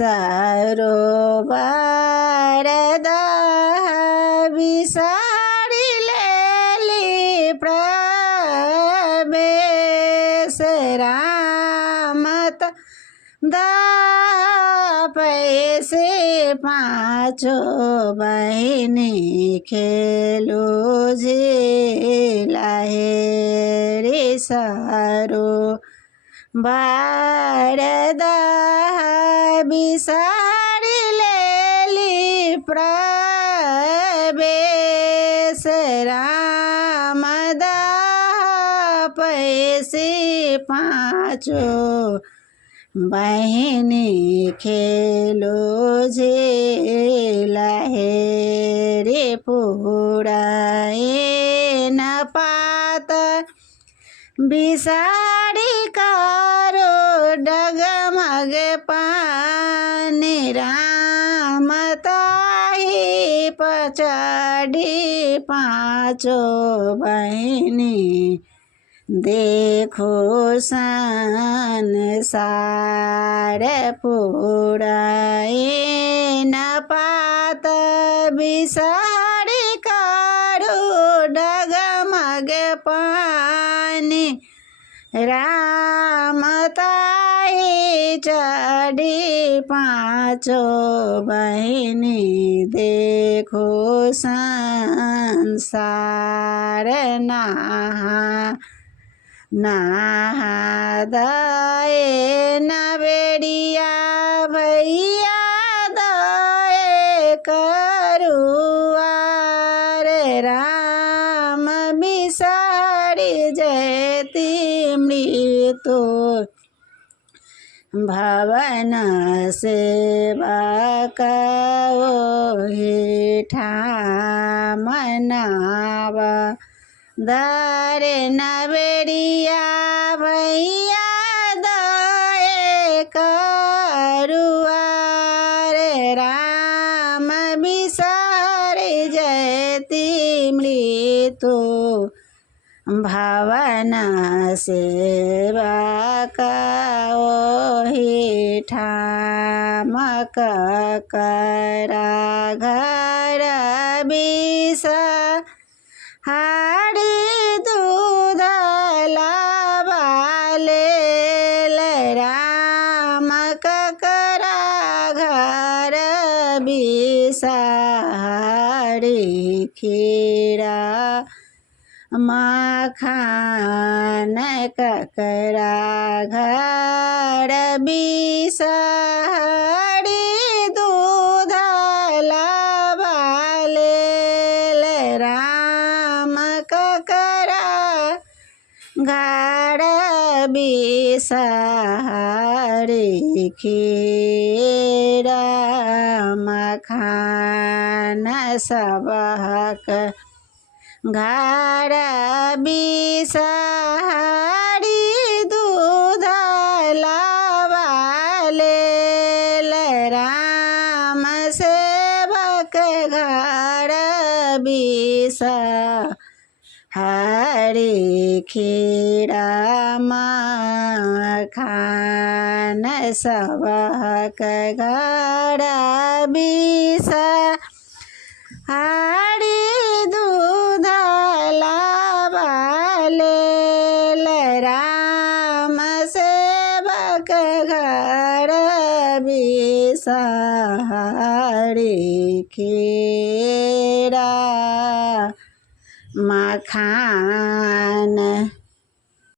सरोवर दह बिसारी लेली प्रवेश रामत पैसे पाँचों बहिनी खेलू झीला रे सरो बारदह बिसारी लेली प्रवेश रामदह पैसे पाँचों बहिनी खेलो झेला रे पुराए न पात बिसारी कारो डगमग पानी राम ताही पचड़ी पाँचों बहिनी देखो संसार पुराए न पात बिसारी कारो डगमग पानी राम ताई चढ़ी पाँचों बहिनी देखो संसार नहादए नवेड़िया भैया दए करुआर राम बिसारी जयति मृत्यु भवन सेवा कहि ठामनाव दर नवेड़िया भैया दए करुआर राम बिसारी जयति मृत्यु भवन सेवा कहि ठाम करा घर बिसा हाड़ी दूध लाबाले राम ककरा घर बिसारी खीरा माखन ककरा घर बिसारी दूध लाबाले राम ककरा घर बिसारी खीरा मखान सबहक घर बिसारी दूध लाबाले राम सेवक घर बिसा हरि खीरा मखान सबहक घर बिसा हरि दूध लाबाले राम सेवक घर बिसा हरि खीरा मखान